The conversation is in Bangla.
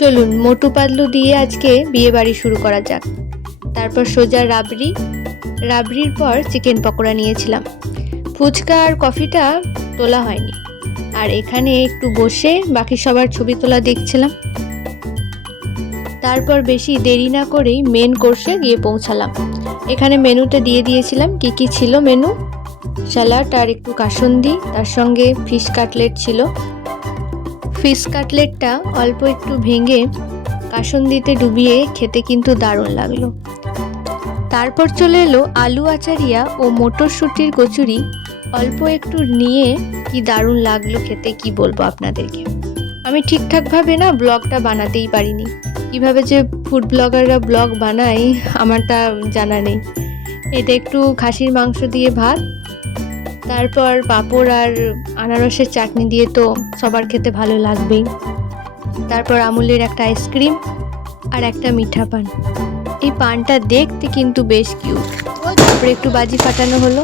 চলুন মোটু পাতলু দিয়ে আজকে বিয়ে বাড়ি শুরু করা যাক। তারপর সোজা রাবড়ির পর চিকেন পকোড়া নিয়েছিলাম। ফুচকা আর কফিটা তোলা হয়নি, আর এখানে একটু বসে বাকি সবার ছবি তোলা দেখছিলাম। তারপর বেশি দেরি না করেই মেন কোর্সে গিয়ে পৌঁছালাম। এখানে মেনুতে দিয়ে দিয়েছিলাম কি কি ছিল মেনু। স্যালাড আর একটু কাসুন্দি, তার সঙ্গে ফিশ কাটলেট ছিল। ফিশ কাটলেটটা অল্প একটু ভেঙে কাসুন্দিতে ডুবিয়ে খেতে কিন্তু দারুণ লাগলো। তারপর চলে এলো আলু আচারিয়া ও মটরশুঁটির কচুরি। অল্প একটু নিয়ে কি দারুণ লাগলো খেতে, কি বলবো আপনাদেরকে। আমি ঠিকঠাকভাবে না ব্লগটা বানাতেই পারিনি। কিভাবে যে ফুড ব্লগাররা ব্লগ বানায় আমার তা জানা নেই। এটা একটু খাসির মাংস দিয়ে ভাত, তারপর পাঁপড় আর আনারসের চাটনি দিয়ে তো সবার খেতে ভালো লাগবেই। তারপর আমুলের একটা আইসক্রিম আর একটা মিঠা পান। এই পানটা দেখতে কিন্তু বেশ কিউট। তারপরে একটু বাজি ফাটানো হলো।